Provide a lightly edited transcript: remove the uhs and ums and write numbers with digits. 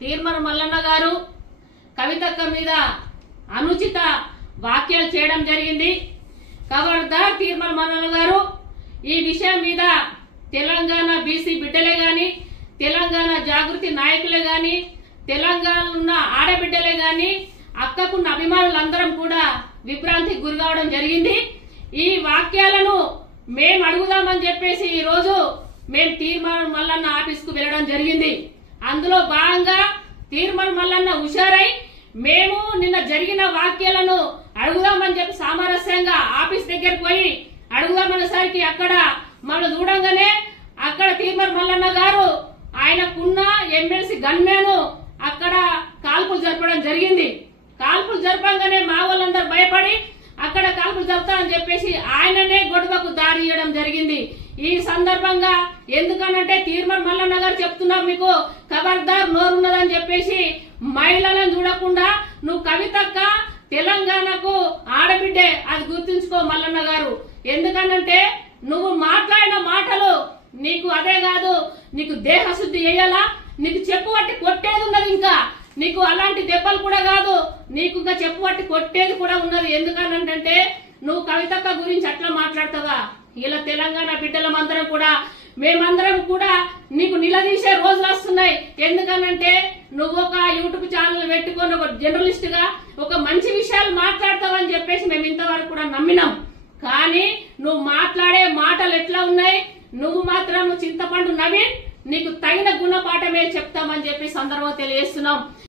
తీర్మల మల్లన్న గారు కవితక్క మీద అనుచిత వ్యాఖ్యలు చేయడం జరిగింది. ఖబర్దార్ తీర్మల మల్లన్న గారు, ఈ విషయం మీద తెలంగాణ బీసీ బిడ్డలే గాని, తెలంగాణ జాగృతి నాయకులే గాని, తెలంగాణలో ఉన్న ఆడబిడ్డలే గాని, అక్కకున్న అభిమానులందరం కూడా విభ్రాంతికి గురి కావడం జరిగింది. ఈ వాక్యాలను మేము అడుగుదామని చెప్పేసి ఈ రోజు మేము తీర్మల మల్లన్న ఆఫీస్ కు వెళ్ళడం జరిగింది. అందులో భాగంగా తీర్మల మల్లన్న హుషారై మేము నిన్న జరిగిన వాక్యాలను అడుగుదామని చెప్పి సామరస్యంగా ఆఫీస్ దగ్గరకు పోయి అడుగుదామనేసరికి అక్కడ మనం చూడంగానే అక్కడ తీర్మల మల్లన్న గారు ఆయనకున్న ఎమ్మెల్సీ గన్మేను అక్కడ కాల్పులు జరపడం జరిగింది. కాల్పులు జరపంగానే మా వాళ్ళందరూ భయపడి అక్కడ కాల్పులు జరుపుతారని చెప్పేసి ఆయననే గొడవకు దారి ఇవ్వడం జరిగింది. ఈ సందర్భంగా ఎందుకనంటే తీర్మల మల్లన్న గారు చెప్తున్నారు, మీకు ఖబర్దార్ నోరున్నదని చెప్పేసి మహిళలను చూడకుండా నువ్వు కవితక్క తెలంగాణకు ఆడబిడ్డే, అది గుర్తుంచుకో మల్లన్న గారు. ఎందుకనంటే నువ్వు మాట్లాడిన మాటలు నీకు అదే కాదు, నీకు దేహశుద్ధి చేయాలా, నీకు చెప్పు పట్టి కొట్టేది ఉన్నది, ఇంకా నీకు అలాంటి దెబ్బలు కూడా కాదు, నీకు ఇంకా చెప్పు పట్టి కొట్టేది కూడా ఉన్నది. ఎందుకనంటే నువ్వు కవితక్క గురించి అట్లా మాట్లాడతావా? ఇలా తెలంగాణ బిడ్డలమందరం కూడా మేమందరం కూడా నీకు నిలదీసే రోజులు వస్తున్నాయి. ఎందుకనంటే నువ్వు ఒక యూట్యూబ్ ఛానల్ పెట్టుకొని ఒక జర్నలిస్ట్ గా ఒక మంచి విషయాలు మాట్లాడతావని చెప్పేసి మేము ఇంతవరకు కూడా నమ్మినాం. కానీ నువ్వు మాట్లాడే మాటలు ఎట్లా ఉన్నాయి, నువ్వు మాత్రం చింతపండు నవీన్, నీకు తగిన గుణపాఠమే చెప్తామని చెప్పి సందర్భంగా తెలియజేస్తున్నాం.